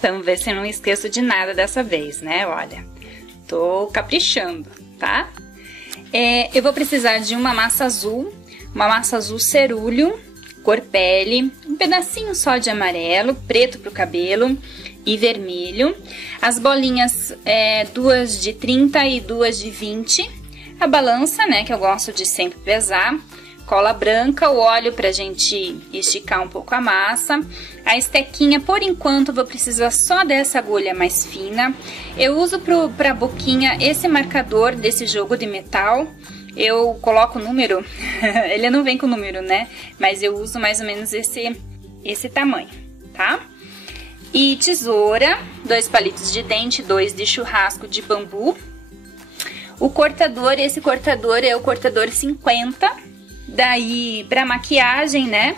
Vamos ver se eu não esqueço de nada dessa vez, né? Olha, tô caprichando, tá? Eu vou precisar de uma massa azul cerúleo, cor pele, um pedacinho só de amarelo, preto pro cabelo e vermelho. As bolinhas, 2 de 30 e 2 de 20. A balança, né, que eu gosto de sempre pesar. Cola branca, o óleo pra gente esticar um pouco a massa. A estequinha, por enquanto, vou precisar só dessa agulha mais fina. Eu uso pra boquinha esse marcador desse jogo de metal. Eu coloco o número, ele não vem com número, né? Mas eu uso mais ou menos esse tamanho, tá? E tesoura, 2 palitos de dente, 2 de churrasco de bambu. O cortador, esse cortador é o cortador 50. Daí, pra maquiagem, né,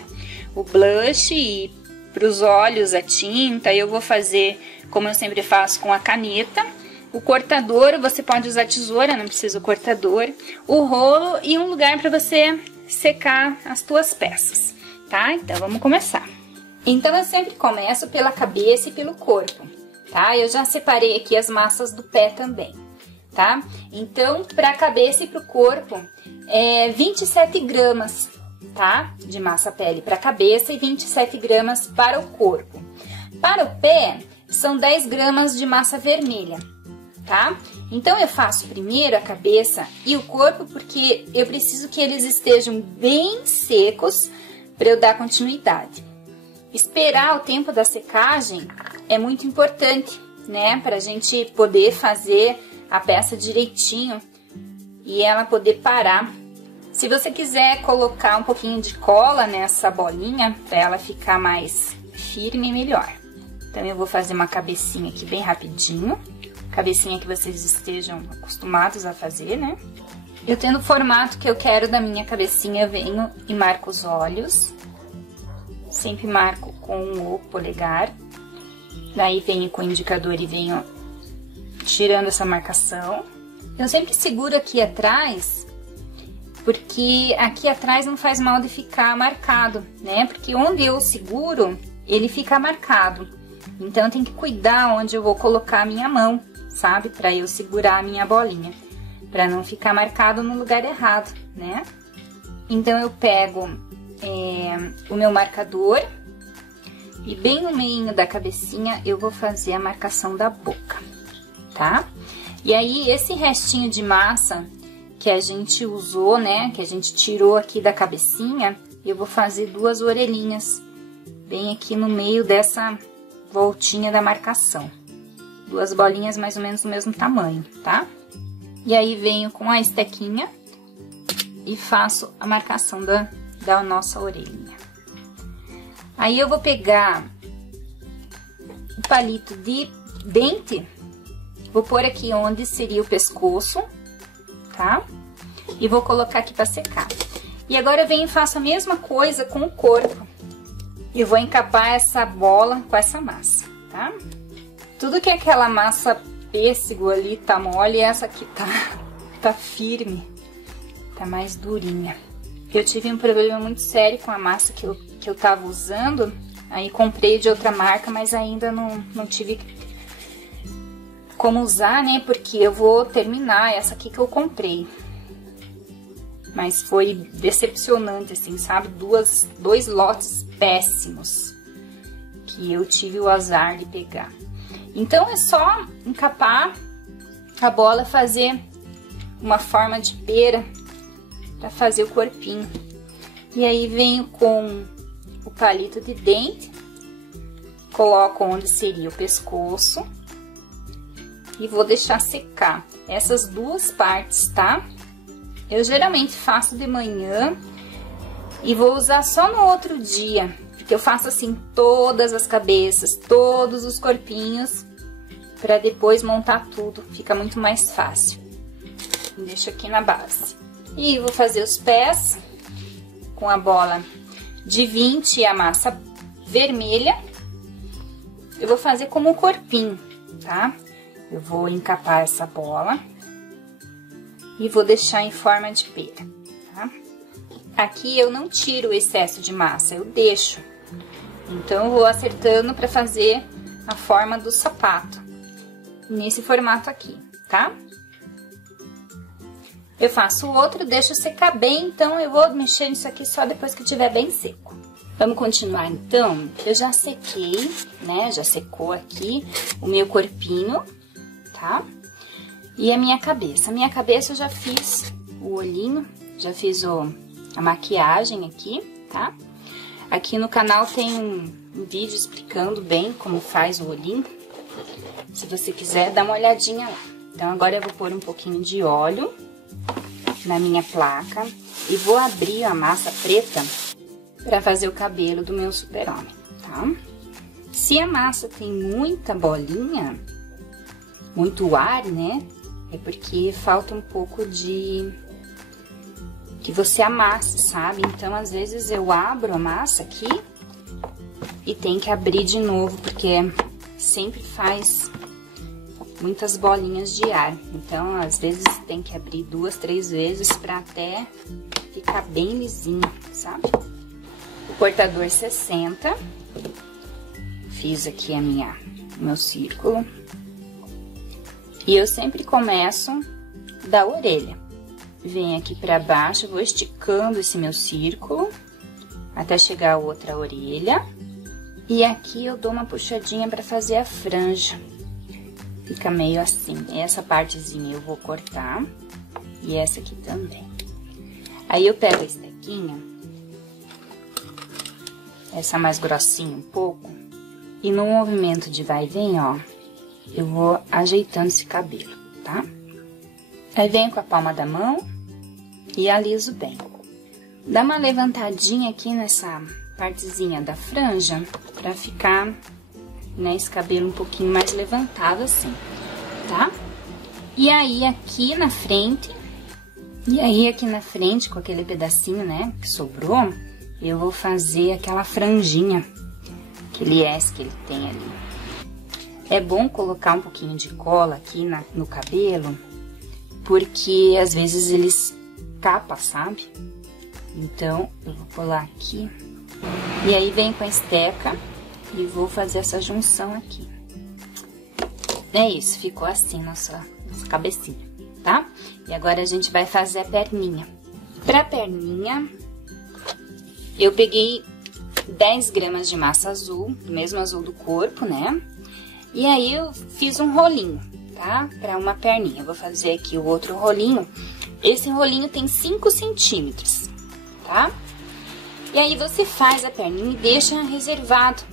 o blush e pros olhos a tinta, eu vou fazer como eu sempre faço com a caneta. O cortador, você pode usar tesoura, não precisa o cortador. O rolo e um lugar pra você secar as tuas peças, tá? Então, vamos começar. Então, eu sempre começo pela cabeça e pelo corpo, tá? Eu já separei aqui as massas do pé também, tá? Então, pra cabeça e pro corpo, 27 gramas, tá? De massa pele para a cabeça e 27 gramas para o corpo. Para o pé, são 10 gramas de massa vermelha, tá? Então, eu faço primeiro a cabeça e o corpo porque eu preciso que eles estejam bem secos para eu dar continuidade. Esperar o tempo da secagem é muito importante, né? Para a gente poder fazer a peça direitinho e ela poder parar. Se você quiser colocar um pouquinho de cola nessa bolinha, para ela ficar mais firme, melhor. Então, eu vou fazer uma cabecinha aqui bem rapidinho. Cabecinha que vocês estejam acostumados a fazer, né? Eu tendo o formato que eu quero da minha cabecinha, eu venho e marco os olhos. Sempre marco com o polegar. Daí, venho com o indicador e venho tirando essa marcação. Eu sempre seguro aqui atrás, porque aqui atrás não faz mal de ficar marcado, né? Porque onde eu seguro, ele fica marcado. Então, tem que cuidar onde eu vou colocar a minha mão, sabe? Pra eu segurar a minha bolinha, pra não ficar marcado no lugar errado, né? Então, eu pego o meu marcador e bem no meio da cabecinha eu vou fazer a marcação da boca, tá? E aí, esse restinho de massa que a gente usou, né, que a gente tirou aqui da cabecinha, eu vou fazer 2 orelhinhas, bem aqui no meio dessa voltinha da marcação. 2 bolinhas mais ou menos do mesmo tamanho, tá? E aí, venho com a estequinha e faço a marcação da nossa orelhinha. Aí, eu vou pegar o palito de dente, vou pôr aqui onde seria o pescoço, tá? E vou colocar aqui pra secar. E agora eu venho e faço a mesma coisa com o corpo. Eu vou encapar essa bola com essa massa, tá? Tudo que é aquela massa pêssego ali tá mole, essa aqui tá firme, tá mais durinha. Eu tive um problema muito sério com a massa que eu tava usando, aí comprei de outra marca, mas ainda não tive como usar, né? Porque eu vou terminar essa aqui que eu comprei. Mas foi decepcionante, assim, sabe? 2 lotes péssimos que eu tive o azar de pegar. Então, é só encapar a bola, fazer uma forma de pera para fazer o corpinho. E aí, venho com o palito de dente, coloco onde seria o pescoço e vou deixar secar essas 2 partes, tá? Eu geralmente faço de manhã e vou usar só no outro dia, porque eu faço assim todas as cabeças, todos os corpinhos, para depois montar tudo, fica muito mais fácil. Deixo aqui na base. E vou fazer os pés com a bola de 20 a massa vermelha. Eu vou fazer como um corpinho, tá? Eu vou encapar essa bola e vou deixar em forma de pera, tá? Aqui eu não tiro o excesso de massa, eu deixo. Então, eu vou acertando para fazer a forma do sapato, nesse formato aqui, tá? Eu faço o outro, deixo secar bem, então eu vou mexer nisso aqui só depois que tiver bem seco. Vamos continuar então? Eu já sequei, né? Já secou aqui o meu corpinho, tá? E a minha cabeça. A minha cabeça eu já fiz o olhinho, já fiz a maquiagem aqui, tá? Aqui no canal tem um vídeo explicando bem como faz o olhinho. Se você quiser, dá uma olhadinha lá. Então, agora eu vou pôr um pouquinho de óleo na minha placa e vou abrir a massa preta para fazer o cabelo do meu super-homem, tá? Se a massa tem muita bolinha, muito ar, né? É porque falta um pouco de... que você amasse, sabe? Então, às vezes eu abro a massa aqui e tem que abrir de novo, porque sempre faz muitas bolinhas de ar. Então, às vezes tem que abrir 2, 3 vezes pra até ficar bem lisinho, sabe? O cortador 60. Fiz aqui o meu círculo. E eu sempre começo da orelha. Venho aqui pra baixo, vou esticando esse meu círculo até chegar a outra orelha. E aqui eu dou uma puxadinha pra fazer a franja. Fica meio assim. Essa partezinha eu vou cortar e essa aqui também. Aí eu pego a estequinha, essa mais grossinha um pouco, e no movimento de vai e vem, ó, eu vou ajeitando esse cabelo, tá? Aí venho com a palma da mão e aliso bem. Dá uma levantadinha aqui nessa partezinha da franja pra ficar, né, esse cabelo um pouquinho mais levantado assim, tá? E aí aqui na frente, com aquele pedacinho, né, que sobrou, eu vou fazer aquela franjinha, aquele S que ele tem ali. É bom colocar um pouquinho de cola aqui no cabelo, porque às vezes eles escapam, sabe? Então, eu vou colar aqui. E aí, vem com a esteca e vou fazer essa junção aqui. É isso, ficou assim nossa cabecinha, tá? E agora a gente vai fazer a perninha. Pra perninha, eu peguei 10 gramas de massa azul, do mesmo azul do corpo, né? E aí, eu fiz um rolinho, tá? Pra uma perninha. Eu vou fazer aqui o outro rolinho. Esse rolinho tem 5 centímetros, tá? E aí, você faz a perninha e deixa reservado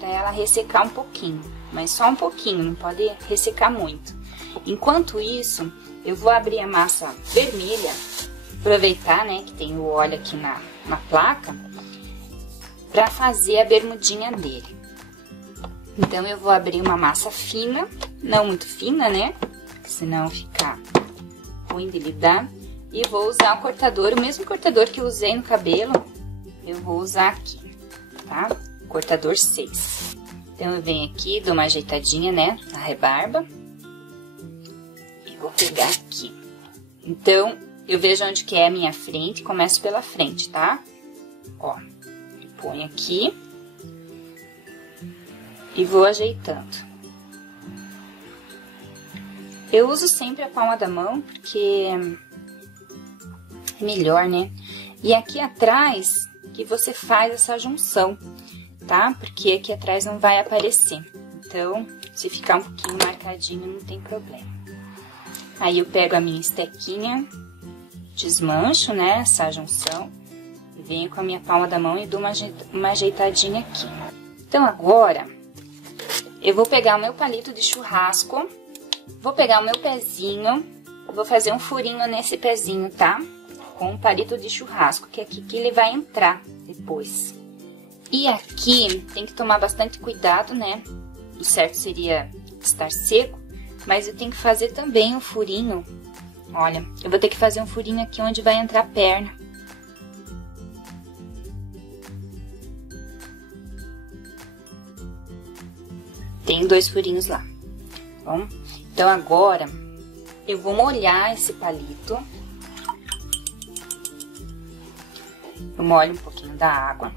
pra ela ressecar um pouquinho. Mas só um pouquinho, não pode ressecar muito. Enquanto isso, eu vou abrir a massa vermelha, aproveitar, né, que tem o óleo aqui na placa, pra fazer a bermudinha dele. Então, eu vou abrir uma massa fina, não muito fina, né, porque senão fica ruim de lidar. E vou usar o cortador, o mesmo cortador que eu usei no cabelo, eu vou usar aqui, tá? Cortador 6. Então, eu venho aqui, dou uma ajeitadinha, né, na rebarba. E vou pegar aqui. Então, eu vejo onde que é a minha frente, começo pela frente, tá? Ó, ponho aqui. E vou ajeitando. Eu uso sempre a palma da mão, porque é melhor, né? E aqui atrás, que você faz essa junção, tá? Porque aqui atrás não vai aparecer. Então, se ficar um pouquinho marcadinho, não tem problema. Aí, eu pego a minha estequinha, desmancho, né, essa junção, e venho com a minha palma da mão e dou uma ajeitadinha aqui. Então, agora, eu vou pegar o meu palito de churrasco, vou pegar o meu pezinho, vou fazer um furinho nesse pezinho, tá? Com um palito de churrasco, que é aqui que ele vai entrar depois. E aqui tem que tomar bastante cuidado, né? O certo seria estar seco, mas eu tenho que fazer também um furinho. Olha, eu vou ter que fazer um furinho aqui onde vai entrar a perna. Tem 2 furinhos lá, tá bom? Então, agora, eu vou molhar esse palito. Eu molho um pouquinho da água.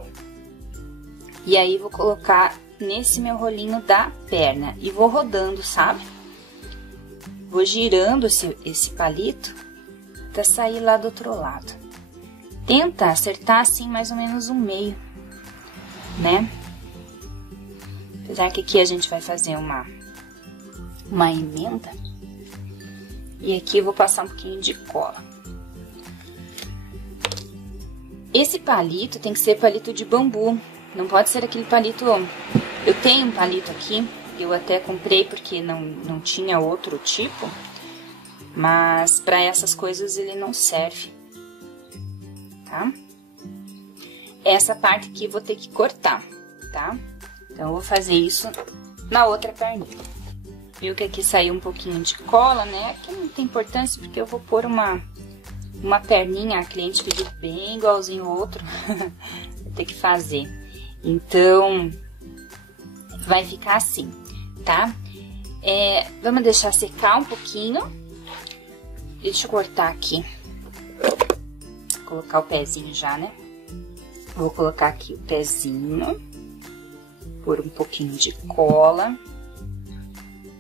E aí, vou colocar nesse meu rolinho da perna. E vou rodando, sabe? Vou girando esse palito até sair lá do outro lado. Tenta acertar, assim, mais ou menos um meio, né? Apesar que aqui a gente vai fazer uma emenda. E aqui eu vou passar um pouquinho de cola. Esse palito tem que ser palito de bambu. Não pode ser aquele palito... Eu tenho um palito aqui, eu até comprei porque não tinha outro tipo. Mas para essas coisas ele não serve, tá? Essa parte aqui eu vou ter que cortar, tá? Então, eu vou fazer isso na outra perninha. Viu que aqui saiu um pouquinho de cola, né? Aqui não tem importância, porque eu vou pôr uma perninha. A cliente pediu bem igualzinho o outro. Vou ter que fazer. Então, vai ficar assim, tá? Vamos deixar secar um pouquinho. Deixa eu cortar aqui. Vou colocar o pezinho já, né? Vou colocar aqui o pezinho. Pôr um pouquinho de cola.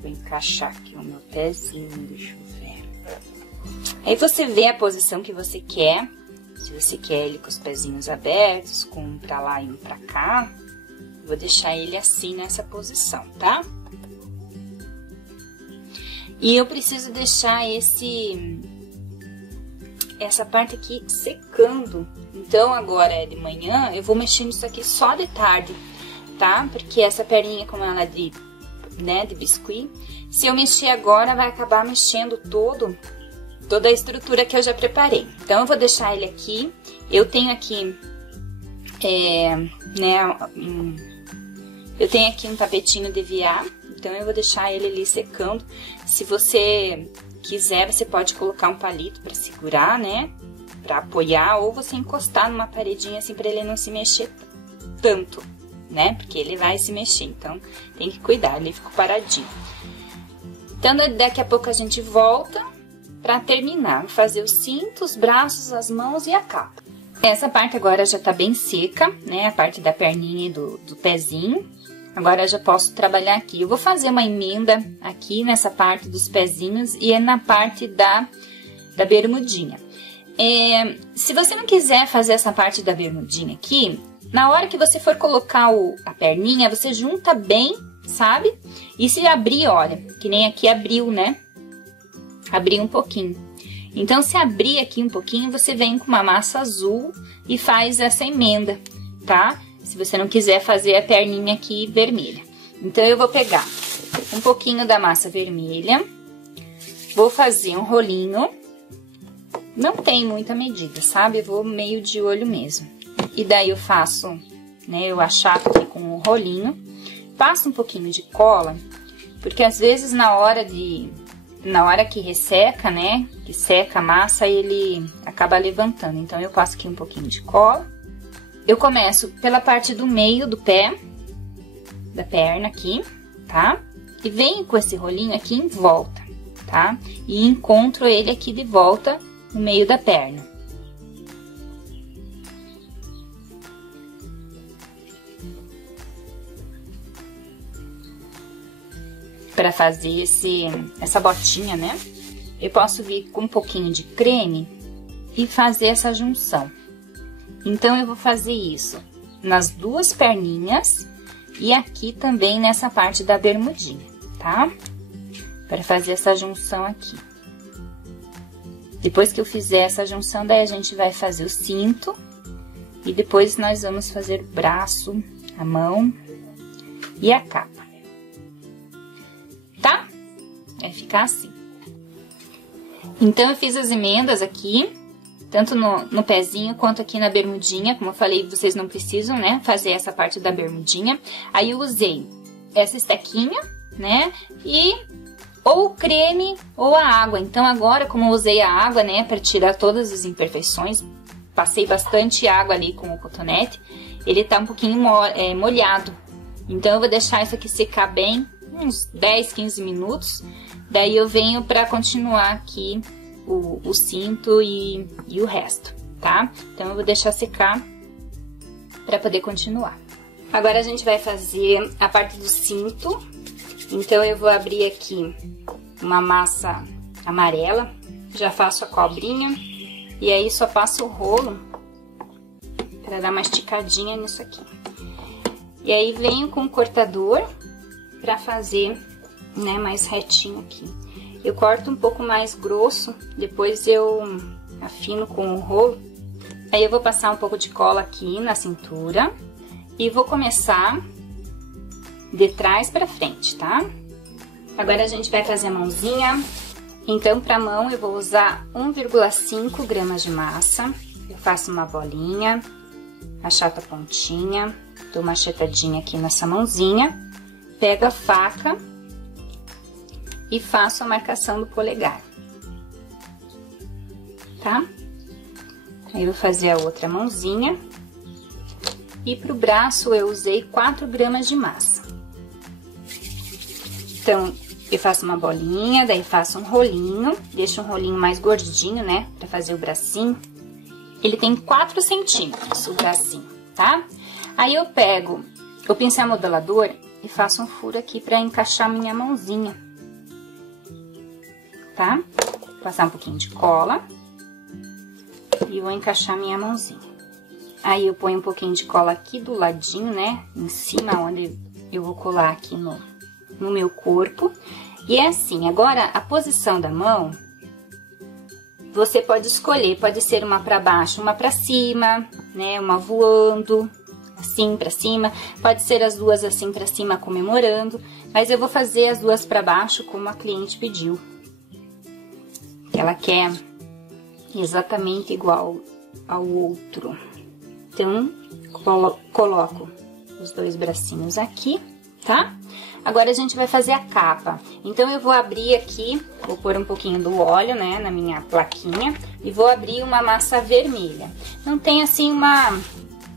Vou encaixar aqui o meu pezinho, deixa eu ver. Aí você vê a posição que você quer. Se você quer ele com os pezinhos abertos, com um pra lá e um pra cá. Vou deixar ele assim nessa posição, tá? E eu preciso deixar essa parte aqui secando. Então, agora de manhã, eu vou mexer nisso aqui só de tarde, tá? Porque essa perninha, como ela é de biscuit, se eu mexer agora, vai acabar mexendo toda a estrutura que eu já preparei. Então, eu vou deixar ele aqui. Eu tenho aqui, eu tenho aqui um tapetinho de EVA, então eu vou deixar ele ali secando. Se você quiser, você pode colocar um palito para segurar, né? Para apoiar, ou você encostar numa paredinha assim para ele não se mexer tanto, né? Porque ele vai se mexer, então tem que cuidar, ele fica paradinho. Então, daqui a pouco a gente volta para terminar, fazer os cintos, os braços, as mãos e a capa. Essa parte agora já tá bem seca, né? A parte da perninha e do pezinho. Agora eu já posso trabalhar aqui. Eu vou fazer uma emenda aqui nessa parte dos pezinhos e na parte da bermudinha. Se você não quiser fazer essa parte da bermudinha aqui, na hora que você for colocar a perninha, você junta bem, sabe? E se abrir, olha, que nem aqui abriu, né? Abriu um pouquinho. Então, se abrir aqui um pouquinho, você vem com uma massa azul e faz essa emenda, tá? Se você não quiser fazer a perninha aqui vermelha. Então, eu vou pegar um pouquinho da massa vermelha, vou fazer um rolinho. Não tem muita medida, sabe? Eu vou meio de olho mesmo. E daí eu faço, né? Eu achato aqui com o rolinho. Passo um pouquinho de cola, porque às vezes na hora que resseca, né? Que seca a massa, ele acaba levantando. Então, eu passo aqui um pouquinho de cola. Eu começo pela parte do meio do pé, da perna aqui, tá? E venho com esse rolinho aqui em volta, tá? E encontro ele aqui de volta no meio da perna. Para fazer essa botinha, né? Eu posso vir com um pouquinho de creme e fazer essa junção. Então, eu vou fazer isso nas duas perninhas e aqui também nessa parte da bermudinha, tá? Para fazer essa junção aqui. Depois que eu fizer essa junção, daí a gente vai fazer o cinto e depois nós vamos fazer o braço, a mão e a capa. Tá? Vai ficar assim. Então, eu fiz as emendas aqui, tanto no pezinho quanto aqui na bermudinha. Como eu falei, vocês não precisam, né, fazer essa parte da bermudinha. Aí, eu usei essa estequinha, né, e ou o creme ou a água. Então, agora, como eu usei a água, né, para tirar todas as imperfeições, passei bastante água ali com o cotonete, ele tá um pouquinho molhado. Então, eu vou deixar isso aqui secar bem uns 10, 15 minutos. Daí eu venho pra continuar aqui o cinto e o resto, tá? Então eu vou deixar secar pra poder continuar. Agora a gente vai fazer a parte do cinto. Então eu vou abrir aqui uma massa amarela, já faço a cobrinha e aí só passo o rolo para dar uma esticadinha nisso aqui. E aí venho com o cortador para fazer, né, mais retinho aqui. Eu corto um pouco mais grosso, depois eu afino com o rolo. Aí eu vou passar um pouco de cola aqui na cintura e vou começar de trás para frente, tá? Agora a gente vai fazer a mãozinha. Então, para mão eu vou usar 1,5 gramas de massa. Eu faço uma bolinha, achato a pontinha, dou uma achatadinha aqui nessa mãozinha, pego a faca e faço a marcação do polegar, tá? Aí eu vou fazer a outra mãozinha e pro braço eu usei 4 gramas de massa. Então, eu faço uma bolinha, daí faço um rolinho, deixo um rolinho mais gordinho, né, pra fazer o bracinho. Ele tem 4 centímetros, o bracinho, tá? Aí eu pego o pincel modelador e faço um furo aqui pra encaixar a minha mãozinha, tá? Vou passar um pouquinho de cola e vou encaixar a minha mãozinha. Aí eu ponho um pouquinho de cola aqui do ladinho, né, em cima, onde eu vou colar aqui no meu corpo. E é assim, agora a posição da mão, você pode escolher, pode ser uma para baixo, uma para cima, né, uma voando, assim para cima, pode ser as duas assim para cima comemorando, mas eu vou fazer as duas para baixo como a cliente pediu. Ela quer exatamente igual ao outro. Então, coloco os dois bracinhos aqui, tá? Agora a gente vai fazer a capa. Então eu vou abrir aqui, vou pôr um pouquinho do óleo, né, na minha plaquinha e vou abrir uma massa vermelha. Não tem assim uma,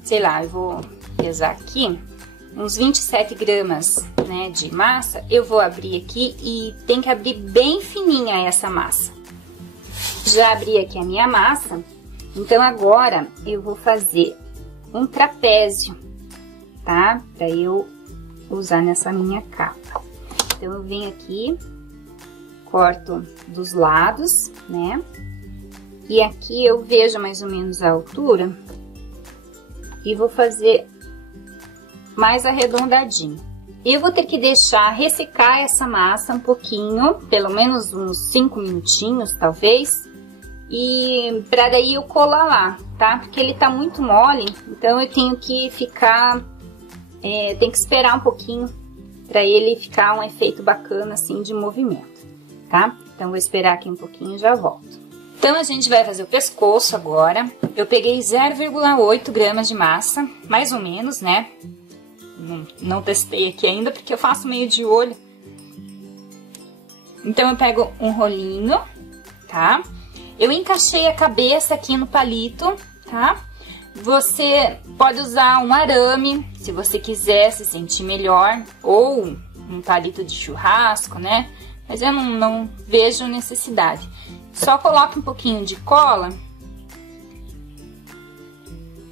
sei lá, eu vou pesar aqui uns 27 gramas, né, de massa. Eu vou abrir aqui e tem que abrir bem fininha essa massa. Já abri aqui a minha massa. Então agora eu vou fazer um trapézio, tá? Pra eu usar nessa minha capa. Então eu venho aqui, corto dos lados, né? E aqui eu vejo mais ou menos a altura e vou fazer mais arredondadinho. Eu vou ter que deixar ressecar essa massa um pouquinho, pelo menos uns 5 minutinhos, talvez, e pra daí eu colar lá, tá? Porque ele tá muito mole, então eu tenho que ficar, tem que esperar um pouquinho pra ele ficar um efeito bacana assim de movimento, tá? Então vou esperar aqui um pouquinho e já volto. Então a gente vai fazer o pescoço agora. Eu peguei 0,8 gramas de massa, mais ou menos, né? Não testei aqui ainda porque eu faço meio de olho. Então eu pego um rolinho, tá? Eu encaixei a cabeça aqui no palito, tá? Você pode usar um arame, se você quiser se sentir melhor, ou um palito de churrasco, né? Mas eu não vejo necessidade. Só coloque um pouquinho de cola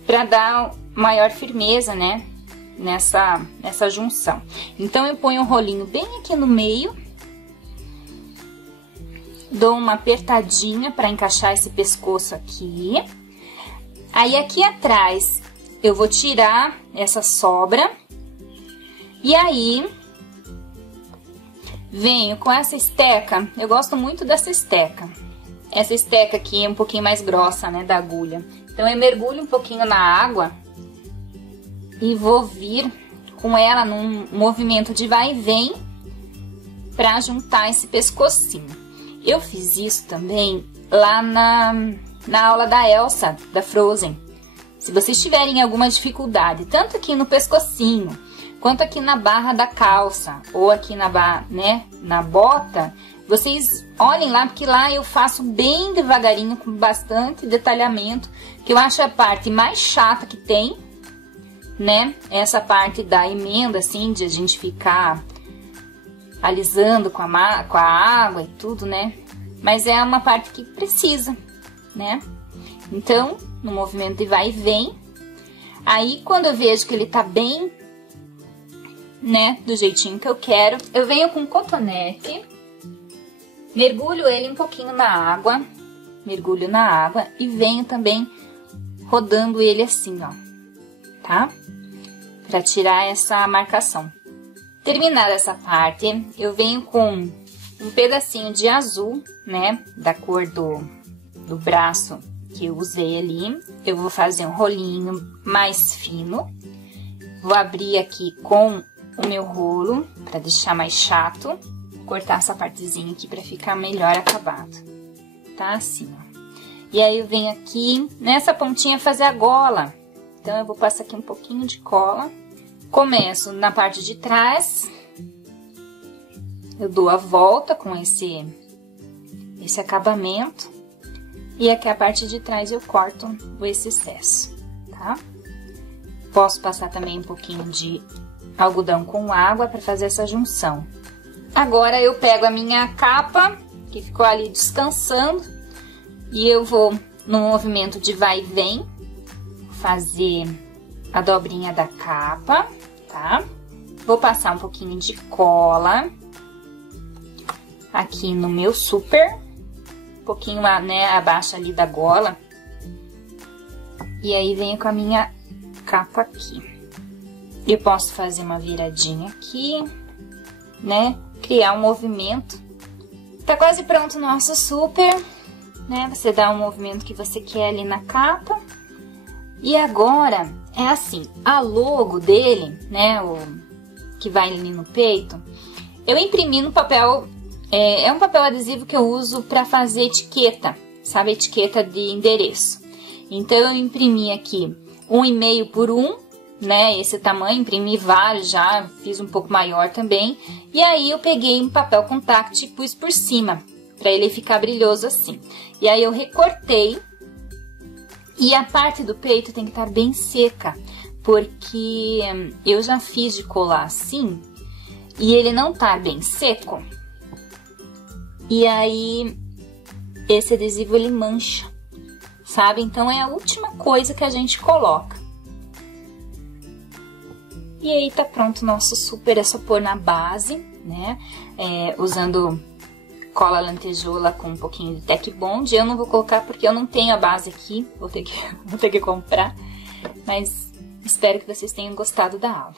para dar maior firmeza, né? Nessa junção. Então eu ponho um rolinho bem aqui no meio, dou uma apertadinha para encaixar esse pescoço aqui. Aí aqui atrás eu vou tirar essa sobra e aí venho com essa esteca. Eu gosto muito dessa esteca. Essa esteca aqui é um pouquinho mais grossa, né, da agulha. Então eu mergulho um pouquinho na água e vou vir com ela num movimento de vai e vem para juntar esse pescocinho. Eu fiz isso também lá na aula da Elsa, da Frozen. Se vocês tiverem alguma dificuldade, tanto aqui no pescocinho, quanto aqui na barra da calça, ou aqui na bota, vocês olhem lá, porque lá eu faço bem devagarinho, com bastante detalhamento, que eu acho a parte mais chata que tem, né? Essa parte da emenda, assim, de a gente ficar alisando com a água e tudo, né? Mas é uma parte que precisa, né? Então, no movimento de vai e vem, aí quando eu vejo que ele tá bem, né, do jeitinho que eu quero, eu venho com cotonete, mergulho ele um pouquinho na água, mergulho na água e venho também rodando ele assim, ó, tá? Pra tirar essa marcação. Terminada essa parte, eu venho com um pedacinho de azul, né, da cor do braço que eu usei ali. Eu vou fazer um rolinho mais fino. Vou abrir aqui com o meu rolo, para deixar mais chato. Vou cortar essa partezinha aqui para ficar melhor acabado. Tá assim, ó. E aí eu venho aqui nessa pontinha fazer a gola. Então eu vou passar aqui um pouquinho de cola. Começo na parte de trás. Eu dou a volta com esse acabamento. E aqui a parte de trás eu corto esse excesso, tá? Posso passar também um pouquinho de algodão com água para fazer essa junção. Agora eu pego a minha capa, que ficou ali descansando, e eu vou no movimento de vai e vem, fazer a dobrinha da capa, tá? Vou passar um pouquinho de cola aqui no meu super, um pouquinho, né, abaixo ali da gola. E aí venho com a minha capa aqui. Eu posso fazer uma viradinha aqui, né, criar um movimento. Tá quase pronto o nosso super, né, você dá um movimento que você quer ali na capa. E agora, é assim, a logo dele, né, o que vai ali no peito, eu imprimi no papel, é um papel adesivo que eu uso para fazer etiqueta, sabe, etiqueta de endereço. Então, eu imprimi aqui 1,5 por 1, né, esse tamanho, imprimi vários já, fiz um pouco maior também. E aí, eu peguei um papel contact e pus por cima, para ele ficar brilhoso assim. E aí, eu recortei. E a parte do peito tem que estar bem seca, porque eu já fiz de colar assim, e ele não tá bem seco. E aí, esse adesivo ele mancha, sabe? Então, é a última coisa que a gente coloca. E aí, tá pronto o nosso super, é só pôr na base, né? Usando cola lantejoula com um pouquinho de Tec Bond. Eu não vou colocar porque eu não tenho a base aqui, vou ter que comprar. Mas espero que vocês tenham gostado da aula.